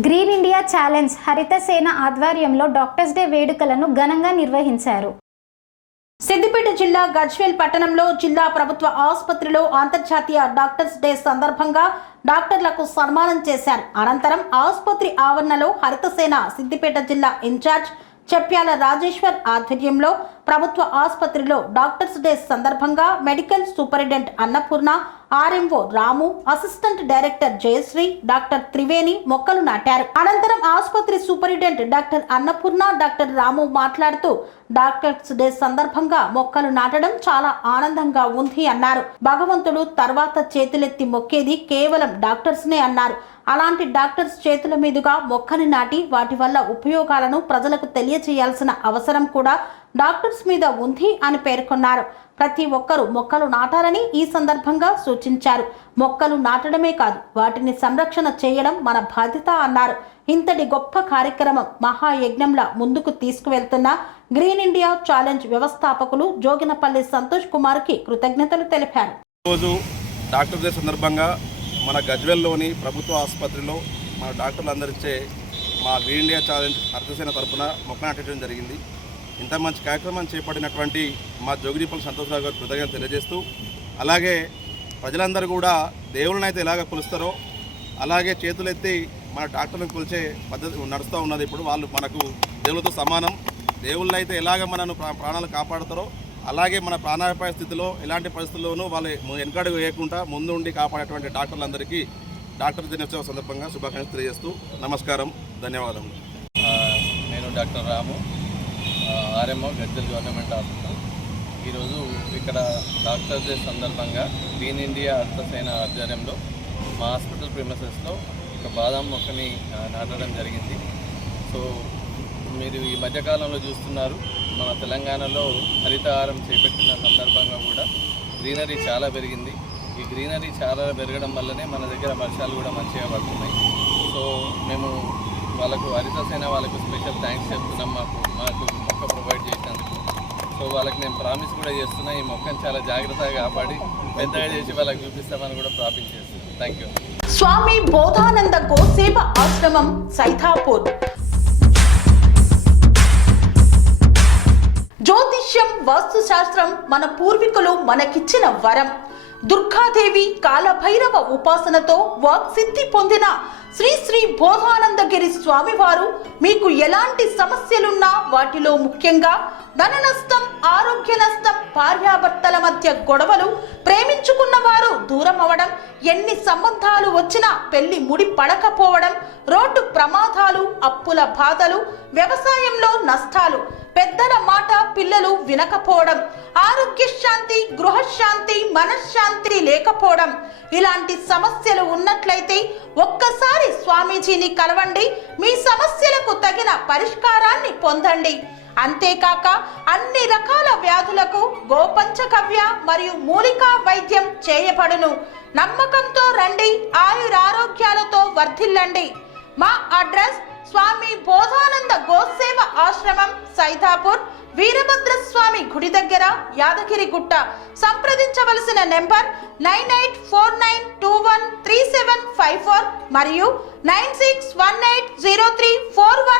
Green India challenge హరిత సేన ఆధ్వర్యంలో డాక్టర్స్ డే వేడుకలను ఘనంగా నిర్వహించారు. సిద్దిపేట జిల్లా గజ్వేల్ పట్టణంలో జిల్లా ప్రభుత్వ ఆసుపత్రిలో అంతర్జాతీయ డాక్టర్స్ డే సందర్భంగా డాక్టర్లకు సన్మానం చేశారు. అనంతరం ఆసుపత్రి ఆవరణలో హరిత సేన సిద్దిపేట జిల్లా ఇన్ఛార్జ్ చెప్యాల రాజేశ్వర్ ఆధ్వర్యంలో ప్రభుత్వ ఆసుపత్రిలో డాక్టర్స్ డే సందర్భంగా medical superintendent Annapurna, RMO Ramu, assistant director Jayashree, doctor Triveni మొక్కలు నాటారు. అనంతరం ఆసుపత్రి superintendent doctor Annapurna, doctor Ramu మాట్లాడుతూ డాక్టర్స్ డే సందర్భంగా మొక్కలు నాటడం చాలా ఆనందంగా ఉంది అన్నారు. భగవంతుడు తర్వాత చేతులెత్తి మొక్కేది కేవలం డాక్టర్స్ నే అన్నారు. అలాంటి డాక్టర్స్ చేతుల మీదుగా మొక్కని నాటి వాటి వల్ల ఉపయోగాలను ప్రజలకు తెలియజేయాల్సిన అవసరం కూడా డాక్టర్స్ మీద ఉంది అని పేర్కొన్నారు. ప్రతి ఒక్కరూ మొక్కలు నాటాలని ఈ సందర్భంగా సూచించారు. మొక్కలు నాటడమే కాదు, వాటిని సంరక్షణ చేయడం మన బాధ్యత అన్నారు. ఇంతటి గొప్ప కార్యక్రమం మహాయజ్ఞంలా ముందుకు తీసుకువెళ్తున్న గ్రీన్ ఇండియా ఛాలెంజ్ వ్యవస్థాపకులు జోగినపల్లి సంతోష్ కుమార్కి కృతజ్ఞతలు తెలిపారు. రోజు డాక్టర్ డే సందర్భంగా మన గజ్వేల్లోని ప్రభుత్వ ఆసుపత్రిలో మన డాక్టర్లందరిచే మా గ్రీన్ ఇండియా ఛాలెంజ్ హరితసేన తరఫున మొక్క నాటడం జరిగింది. ఇంత మంచి కార్యక్రమం చేపట్టినటువంటి మా జోగినపల్లి సంతోషరావు గారు కృతజ్ఞతలు తెలియజేస్తూ, అలాగే ప్రజలందరూ కూడా దేవుళ్ళని అయితే ఎలాగ కొలుస్తారో అలాగే చేతులెత్తి మన డాక్టర్లను కొలిచే పద్ధతి నడుస్తూ ఉన్నది. ఇప్పుడు వాళ్ళు మనకు దేవుళ్ళతో సమానం. దేవుళ్ళు అయితే ఎలాగ మనను ప్రాణాలు కాపాడుతారో అలాగే మన ప్రాణాపాయ స్థితిలో ఎలాంటి పరిస్థితుల్లోనూ వాళ్ళు వెనకడుగు వేయకుండా ముందు ఉండి కాపాడేటువంటి డాక్టర్లందరికీ డాక్టర్ దినోత్సవం సందర్భంగా శుభాకాంక్షలు తెలియజేస్తూ నమస్కారం, ధన్యవాదములు. నేను డాక్టర్ రాము, ఆర్ఎంఓ గజ్వేల్ గవర్నమెంట్ హాస్పిటల్. ఈరోజు ఇక్కడ డాక్టర్స్ డే సందర్భంగా గ్రీన్ ఇండియా హరితసేన ఆధ్వర్యంలో మా హాస్పిటల్ ప్రిమిసెస్లో ఒక బాదాం మొక్కని నాటడం జరిగింది. సో మీరు ఈ మధ్యకాలంలో చూస్తున్నారు, మన తెలంగాణలో హరితహారం చేపట్టిన సందర్భంగా కూడా గ్రీనరీ చాలా పెరిగింది. ఈ గ్రీనరీ చాలా పెరగడం వల్లనే మన దగ్గర వర్షాలు కూడా మంచిగా పడుతున్నాయి. సో మేము వాళ్ళకు హరితసేన వాళ్ళకు స్పెషల్ థ్యాంక్స్ చెప్తున్నాం, మాకు మొక్క ప్రొవైడ్ చేసినందుకు. సో వాళ్ళకి నేను ప్రామిస్ కూడా చేస్తున్నా, ఈ మొక్కను చాలా జాగ్రత్తగా కాపాడి పెద్దగా చేసి వాళ్ళకి చూపిస్తామని కూడా ప్రామిస్ చేస్తున్నాను. Thank you. స్వామి బోధానంద గోసేవ ఆశ్రమం సైథాపూర్. జ్యోతిష్యం, వాస్తుశాస్త్రం మన పూర్వీకులు మనకిచ్చిన వరం. దుర్గాదేవి, కాలభైరవ ఉపాసనతో వాక్సిద్ధి పొందిన శ్రీ శ్రీ బోధానందగిరి స్వామివారు మీకు ఎలాంటి సమస్యలున్నా, వాటిలో ముఖ్యంగా ధన నష్టం, ఆరోగ్య నష్టం, భార్యాభర్తల మధ్య గొడవలు, ప్రేమించుకున్న వారు దూరం అవడం, ఎన్ని సంబంధాలు వచ్చినా పెళ్లి ముడి పడకపోవడం, రోడ్డు ప్రమాదాలు, అప్పుల బాధలు, వ్యవసాయంలో నష్టాలు, పెద్దల మాట పిల్లలు వినకపోవడం, ఆరోగ్య శాంతి, గృహశాంతి, మనశ్శాంతి లేకపోవడం, ఇలాంటి సమస్యలు ఉన్నట్లయితే ఒక్కసారి స్వామీజీని కలవండి. మీ సమస్యలకు తగిన పరిష్కారాన్ని పొందండి. అంతేకాక అన్ని రకాల వ్యాధులకు గోపంచకవ్య మరియు మూలికా వైద్యం చేయబడును. నమ్మకంతో రండి, ఆయురారోగ్యాలతో వర్ధిల్లండి. మా అడ్రస్ స్వామి బోధానంద గోసేవ ఆశ్రమం, సైథాపూర్, వీరభద్రస్వామి గుడి దగ్గర, యాదగిరిగుట్ట. సంప్రదించవలసిన నెంబర్ 9849213754 మరియు 96180341